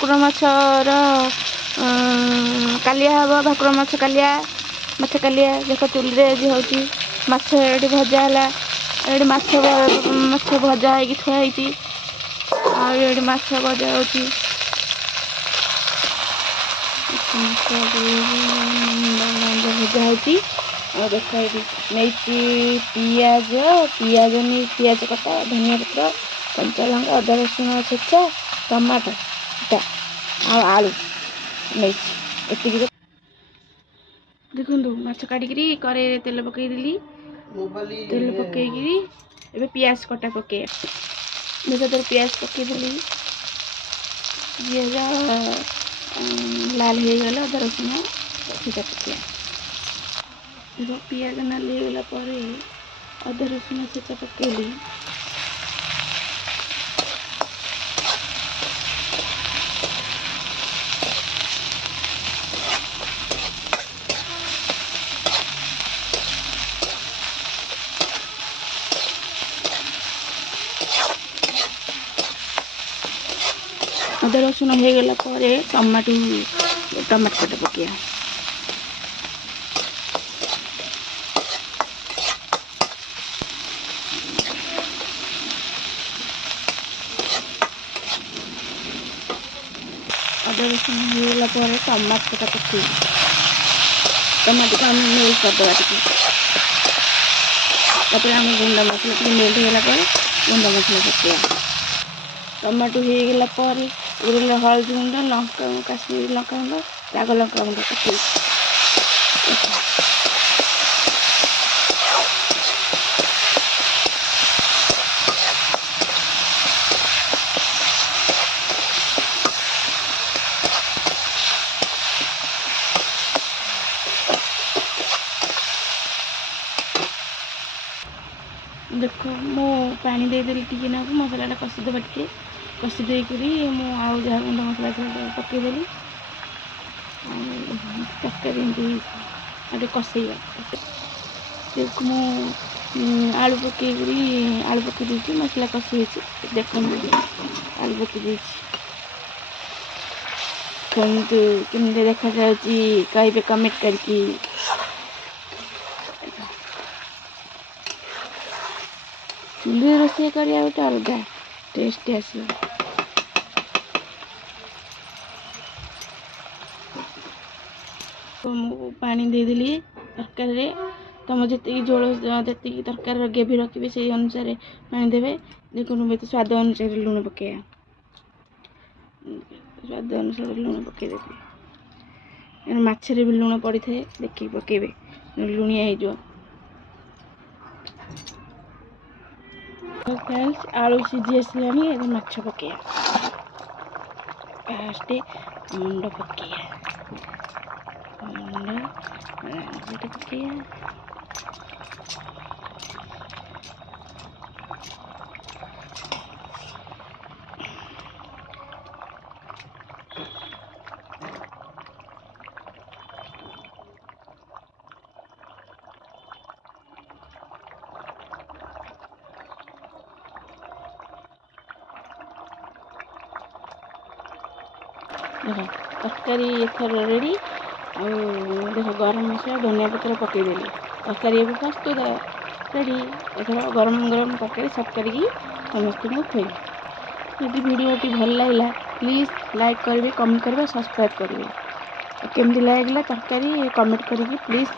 ଭାକୁର ମାଛର କାଲିଆ ହେବ। ଭାକୁର ମାଛ କାଲିଆ, ମାଛ କାଲିଆ ଦେଖ ଚୁଲିରେ ଆଜି ହେଉଛି। ମାଛ ଏଠି ଭଜା ହେଲା, ଏଠି ମାଛ ଭଜା ହେଇକି ଥୁଆ ହେଇଛି। ଆଉ ଏଠି ମାଛ ଭଜା ହେଉଛି। ଭଜା ହେଉଛି। ଆଉ ଦେଖ ଏଠି ନେଇଛି ପିଆଜ କଟା, ଧନିଆ ପତ୍ର, କଞ୍ଚା ଲଙ୍କା, ଅଦା ରସୁଣ ଛେଚା, ଟମାଟୋ ଆଉ ଆଳୁ ନେଇଛି। ଏତିକି ଦେଖନ୍ତୁ ମାଛ କାଟିକିରି କରେଇରେ ତେଲ ପକେଇଦେଲି। ତେଲ ପକେଇକିରି ଏବେ ପିଆଜ କଟା ପକେଇବା। ଦେଖ ପିଆଜ ପକେଇଦେଲି। ପିଆଜ ଲାଲ ହେଇଗଲା, ଅଦା ରସୁଣ ଛେଚା ପକେଇବା। ଦେଖ ପିଆଜ ନାଲି ହେଇଗଲା ପରେ ଅଦା ରସୁଣ ଛେଚା ପକେଇଲି। ଅଦା ରସୁଣ ହେଇଗଲା ପରେ ଟମାଟୋ କଟା ପକେଇବା। ଅଦା ରସୁଣ ହେଇଗଲା ପରେ ଟମାଟୋ କଟା ପକେଇବା। ଟମାଟୋକୁ ଆମେ ମେଲ୍ଟ କରିଦେବା ଟିକେ। ତାପରେ ଆମେ ଗୁଣ୍ଡ ମସଲା ଟିକେ ମେଲ୍ଟ ହେଇଗଲା ପରେ ଗୁଣ୍ଡ ମସଲା ପକେଇବା। ଟମାଟୋ ହେଇଗଲା ପରେ ହଳଦୀ ଗୁଣ୍ଡ, କାଶ୍ମୀରୀ ଲଙ୍କା ଗୁଣ୍ଡ, ରାଗ ଲଙ୍କା ଗୁଣ୍ଡ ପକେଇବା। ଦେଖ ମୁଁ ପାଣି ଦେଇଦେଲି ଟିକେ ନାକୁ, ମସଲାଟା କଷିଦେବା ଟିକେ। କଷି ଦେଇକରି ମୁଁ ଆଉ ଯାହା ଗୁଣ୍ଡ ମସଲା ଥିଲା ପକେଇଦେଲି। ତରକାରୀ ଏମିତି ଆଉ ଟିକେ କଷେଇବା। ମୁଁ ଆଳୁ ପକେଇ ଦେଇଛି, ମସଲା କଷି ହେଇଛି। ଦେଖନ୍ତୁ ଆଳୁ ପକେଇ ଦେଇଛି। କେମିତି ଦେଖାଯାଉଛି କହିବେ କମେଣ୍ଟ କରିକି। ଚୁଲିରେ ରୋଷେଇ କରିବା ଗୋଟେ ଅଲଗା ଟେଷ୍ଟ ଆସିବ। ମୁଁ ପାଣି ଦେଇଦେଲି ତରକାରୀରେ। ତମ ଯେତିକି ଝୋଳ, ଯେତିକି ତରକାରୀର ଗ୍ରେଭି ରଖିବେ ସେଇ ଅନୁସାରେ ପାଣି ଦେବେ। ଦେଖନ୍ତୁ ସ୍ୱାଦ ଅନୁସାରେ ଲୁଣ ପକେଇବା। ସ୍ୱାଦ ଅନୁସାରେ ଲୁଣ ପକେଇଦେବି। ମାଛରେ ବି ଲୁଣ ପଡ଼ିଥାଏ, ଦେଖିକି ପକେଇବେ, ଲୁଣିଆ ହେଇଯିବ। ଫ୍ରେଣ୍ଡସ୍, ଆଳୁ ସିଝି ଆସିଲାଣି। ଏବେ ମାଛ ପକେଇବା। ଫାଷ୍ଟ ମୁଣ୍ଡ ପକେଇବା। ଦେଖ ତରକାରୀ ଏଥର ରେଡ଼ି। ଆଉ ଦେଖ ଗରମ ମସଲା, ଧନିଆ ପତ୍ର ପକେଇଦେଲି। ତରକାରୀ ଏବେ ପ୍ରସ୍ତୁତ ରେଡ଼ି। ଏଥର ଗରମ ଗରମ ତରକାରୀ ସର୍ଭ କରିକି ସମସ୍ତଙ୍କୁ ଖୁଆଇବି। ଯଦି ଭିଡ଼ିଓଟି ଭଲ ଲାଗିଲା ପ୍ଲିଜ୍ ଲାଇକ୍ କରିବେ, କମେଣ୍ଟ କରିବେ, ସବସ୍କ୍ରାଇବ୍ କରିବେ। କେମିତି ଲାଗିଲା ତରକାରୀ କମେଣ୍ଟ କରିକି ପ୍ଲିଜ୍